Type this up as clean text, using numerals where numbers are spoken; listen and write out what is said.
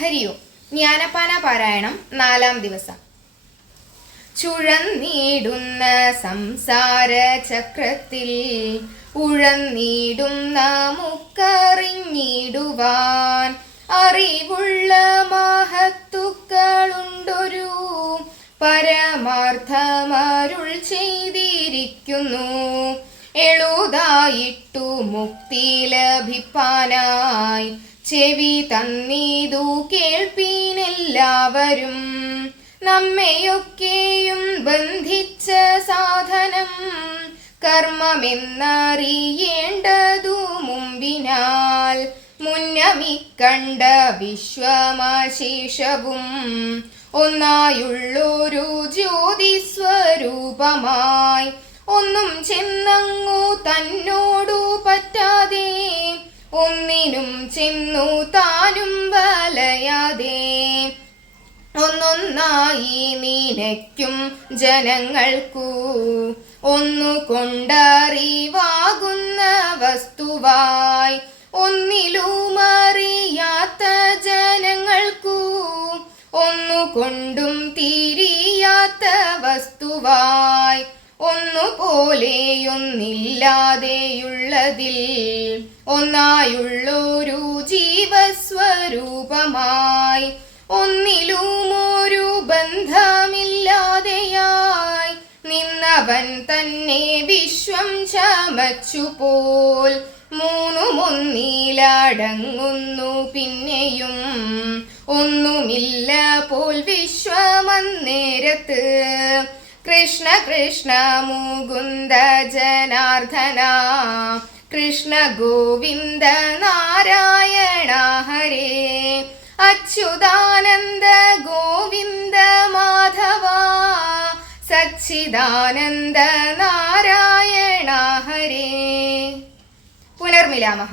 ഹരി ഓം. ജ്ഞാനപ്പാന പാരായണം 4-ാം ദിവസം. ചുഴന്നീടുന്ന സംസാര ചക്രത്തിൽ ഉഴന്നീടുന്ന മുക്കറിഞ്ഞിടുവാൻ അറിവുള്ള മഹത്തുക്കളുണ്ടൊരു പരമാർത്ഥമരുൾ ചെയ്തിരിക്കുന്നു. എളുതായിട്ടു മുക്തി ലഭിപ്പാനായി ചെവി തന്നീതു കേൾപ്പീനെല്ലാവരും. നമ്മയൊക്കെയും ബന്ധിച്ച സാധനം കർമ്മമെന്നറിയേണ്ടതു മുമ്പിനാൽ മുന്നമിക്കണ്ട വിശ്വമശേഷവും ഒന്നായുള്ളൊരു ജ്യോതിസ്വരൂപമായി ഒന്നും ചെന്നങ്ങു തന്നോടു പറ്റാതെ ഒന്നിനും ചെന്നു താനും വലയാതെ ഒന്നൊന്നായി നീനയ്ക്കും ജനങ്ങൾക്കു ഒന്നുകൊണ്ടറിവാകുന്ന വസ്തുവായി ഒന്നിലുമറിയാത്ത ജനങ്ങൾക്കു ഒന്നുകൊണ്ടും തിരിയാത്ത വസ്തുവായി ഒന്നുപോലെയൊന്നില്ലാതെയുള്ളതിൽ ഒന്നായുള്ളൊരു ജീവസ്വരൂപമായി ഒന്നിലുമൊരു ബന്ധമില്ലാതെയായി നിന്നവൻ തന്നെ വിശ്വം ചമച്ചുപോൽ മൂന്നുമൊന്നിലടങ്ങുന്നു. പിന്നെയും ഒന്നുമില്ല പോൽ വിശ്വമന്നേരത്ത്. കൃഷ്ണ കൃഷ്ണ മുകുന്ദ ജനാർദ്ദന കൃഷ്ണ ഗോവിന്ദ നാരായണ ഹരേ. അച്യുതാനന്ദ ഗോവിന്ദ മാധവ സച്ചിദാനന്ദ നാരായണ ഹരേ. പുനർമിലാമഹ.